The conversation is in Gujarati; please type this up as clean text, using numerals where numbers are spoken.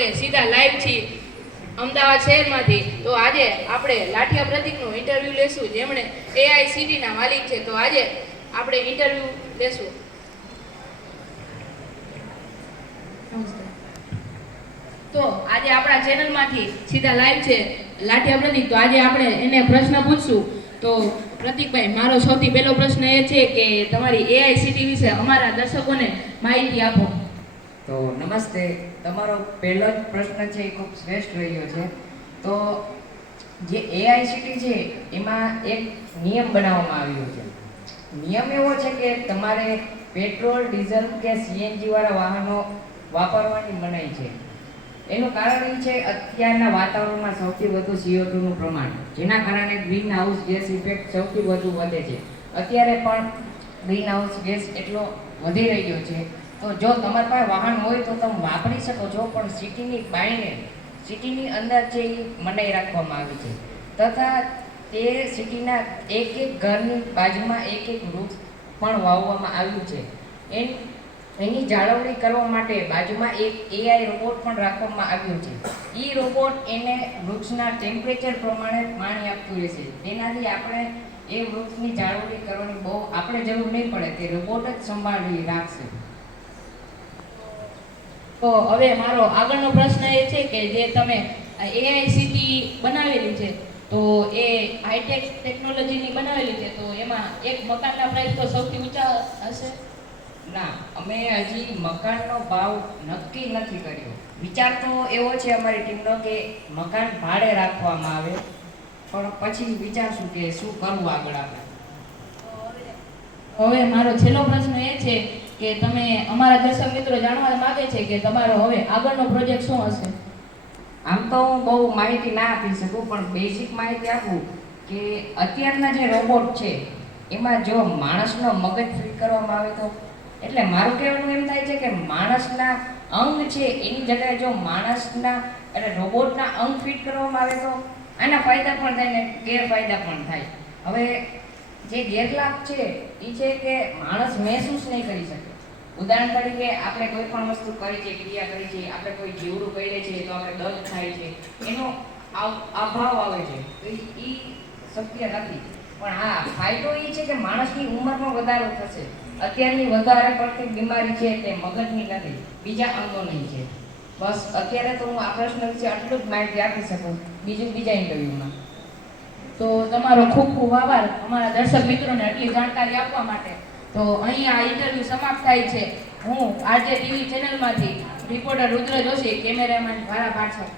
આપણે સીધા લાઈવ છીએ અમદાવાદ શહેરમાંથી. તો આજે આપણે લાઠિયા પ્રતીકનું ઇન્ટરવ્યૂ લેશું, જેમણે AICTના માલિક છે. તો આજે આપણે ઇન્ટરવ્યૂ લેશું. તો આજે આપણા ચેનલમાંથી સીધા લાઈવ છે લાઠિયા પ્રતીક. તો આજે આપણે એને પ્રશ્ન પૂછશું. તો પ્રતીકભાઈ, મારો સૌથી પહેલો પ્રશ્ન એ છે કે તમારી AICT વિશે અમારા દર્શકોને માહિતી આપો. તો નમસ્તે. તમારો પહેલો જ પ્રશ્ન છે એ ખૂબ શ્રેષ્ઠ રહ્યો છે. તો જે AICT છે એમાં એક નિયમ બનાવવામાં આવ્યો છે. નિયમ એવો છે કે તમારે પેટ્રોલ, ડીઝલ કે CNG વાળા વાહનો વાપરવાની મનાઈ છે. એનું કારણ એ છે અત્યારના વાતાવરણમાં સૌથી વધુ CO2 નું પ્રમાણ, જેના કારણે ગ્રીન હાઉસ ગેસ ઇફેક્ટ સૌથી વધુ વધે છે. અત્યારે પણ ગ્રીન હાઉસ ગેસ એટલો વધી રહ્યો છે. તો જો તમારી પાસે વાહન હોય તો તમે વાપરી શકો છો, પણ સિટીની બાયણે, સિટીની અંદર જે મનાઈ રાખવામાં આવી છે, તથા તે સિટીના એક ઘરની બાજુમાં એક વૃક્ષ પણ વાવવામાં આવ્યું છે. એની જાળવણી કરવા માટે બાજુમાં એક AI રોબોટ પણ રાખવામાં આવ્યું છે. એ રોબોટ એને વૃક્ષના ટેમ્પરેચર પ્રમાણે પાણી આપતું રહેશે. તેનાથી આપણે એ વૃક્ષની જાળવણી કરવાની બહુ આપણે જરૂર નહીં પડે, તે રોબોટ જ સંભાળી રાખશે. તો હવે મારો આગળનો પ્રશ્ન એ છે કે જે તમે AICT બનાવેલી છે, તો એ હાઈટેક ટેકનોલોજીની બનાવેલી છે, તો એમાં એક મકાનના પ્રાઇસ તો સૌથી ઊંચા હશે? ના, અમે હજી મકાનનો ભાવ નક્કી નથી કર્યો. વિચાર તો એવો છે અમારી ટીમનો કે મકાન ભાડે રાખવામાં આવે, પણ પછી વિચારશું કે શું કરવું આગળ આપણે. હવે મારો છેલ્લો પ્રશ્ન એ છે કે તમે અમારા દર્શક મિત્રો જાણવા માંગે છે કે તમારો હવે આગળનો પ્રોજેક્ટ શું હશે? આમ તો હું બહુ માહિતી ના આપી શકું, પણ બેઝિક માહિતી આપું કે અત્યારના જે રોબોટ છે એમાં જો માણસનો મગજ ફિટ કરવામાં આવે તો, એટલે મારું કહેવાનું એમ થાય છે કે માણસના અંગ છે એની જગ્યાએ જો માણસના એટલે રોબોટના અંગ ફિટ કરવામાં આવે તો આના ફાયદા પણ થાય ને ગેરફાયદા પણ થાય. હવે જે ગેરલાભ છે એ છે કે માણસ મહેસૂસ નહીં કરી શકે. ઉદાહરણ તરીકે આપણે કોઈ પણ વસ્તુ કરી છે, ક્રિયા કરી છે, આપણે કોઈ જીવડું કરીએ છીએ તો આપણે દર્દ થાય છે, એનો અભાવ આવે છે, તો એ શક્ય નથી. પણ હા, ફાયદો એ છે કે માણસની ઉંમરમાં વધારો થશે. અત્યારની વધારે પડતી બીમારી છે તે મગજની નથી, બીજા અંગોની છે. બસ અત્યારે તો હું આ પ્રશ્ન વિશે આટલું જ માહિતી આપી શકું, બીજું બીજા ઇન્ટરવ્યુમાં. તો તમારો ખૂબ ખૂબ આભાર અમારા દર્શક મિત્રોને આટલી જાણકારી આપવા માટે. તો અહીં આ ઇન્ટરવ્યુ સમાપ્ત થાય છે. હું RJ TV ચેનલમાંથી રિપોર્ટર રુદ્ર જોશી, કેમેરામેન ભારા પાછળ.